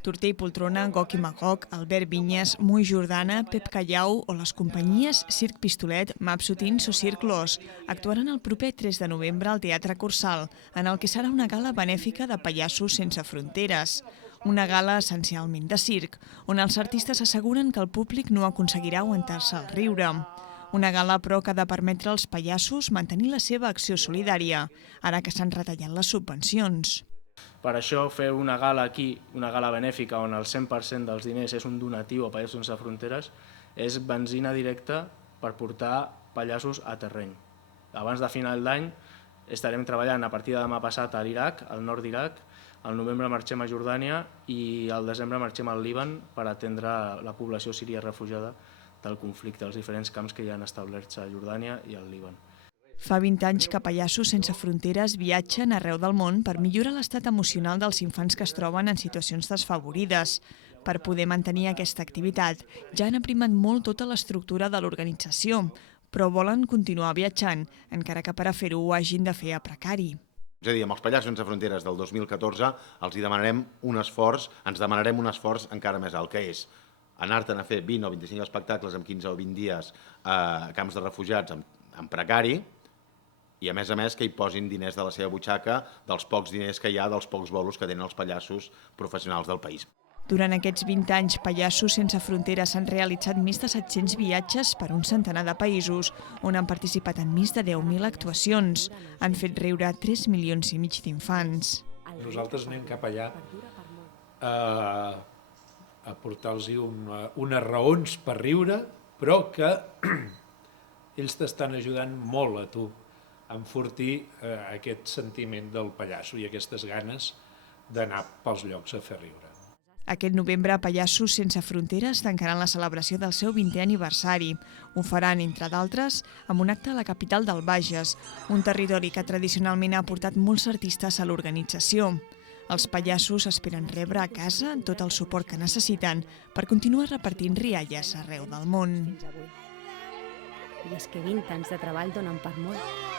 Torter i Poltrona, Gog i Magog, Albert Vinyes, Mui Jordana, Pep Callau o les companyies Circ Pistolet, Mapsotins o Circ Los actuaran el proper 3 de novembre al Teatre Cursal, en el que serà una gala benèfica de Pallassos Sense Fronteres. Una gala essencialment de circ, on els artistes asseguren que el públic no aconseguirà aguantar-se el riure. Una gala, però, que ha de permetre als pallassos mantenir la seva acció solidària, ara que s'han retallat les subvencions. Per això fer una gala aquí, una gala benèfica, on el 100% dels diners és un donatiu a Pallassos Sense Fronteres, és benzina directa per portar pallassos a terreny. Abans de final d'any estarem treballant a partir de demà passat a l'Iraq, al nord d'Iraq, al novembre marxem a Jordània i al desembre marxem al Líban per atendre la població síria refugiada del conflicte, els diferents camps que hi han establerts a Jordània i al Líban. Fa 20 anys que Pallassos Sense Fronteres viatgen arreu del món per millorar l'estat emocional dels infants que es troben en situacions desfavorides. Per poder mantenir aquesta activitat, ja han aprimat molt tota l'estructura de l'organització, però volen continuar viatjant, encara que per a fer-ho ho hagin de fer a precari. És a dir, amb els Pallassos Sense Fronteres del 2014 els demanarem un esforç encara més alt, que és anar-te'n a fer 20 o 25 espectacles en 15 o 20 dies a camps de refugiats en precari, i a més que hi posin diners de la seva butxaca, dels pocs diners que hi ha, dels pocs bolos que tenen els pallassos professionals del país. Durant aquests 20 anys, Pallassos Sense Fronteres han realitzat més de 700 viatges per un centenar de països, on han participat en més de 10.000 actuacions. Han fet riure 3,5 milions d'infants. Nosaltres anem cap allà a portar-los unes raons per riure, però que ells t'estan ajudant molt a tu a enfortir aquest sentiment del pallasso i aquestes ganes d'anar pels llocs a fer riure. Aquest novembre, Pallassos Sense Fronteres tancaran la celebració del seu 20è aniversari. Ho faran, entre d'altres, amb un acte a la capital del Bages, un territori que tradicionalment ha portat molts artistes a l'organització. Els pallassos esperen rebre a casa tot el suport que necessiten per continuar repartint rialles arreu del món. I és que 20 anys de treball donen per molt.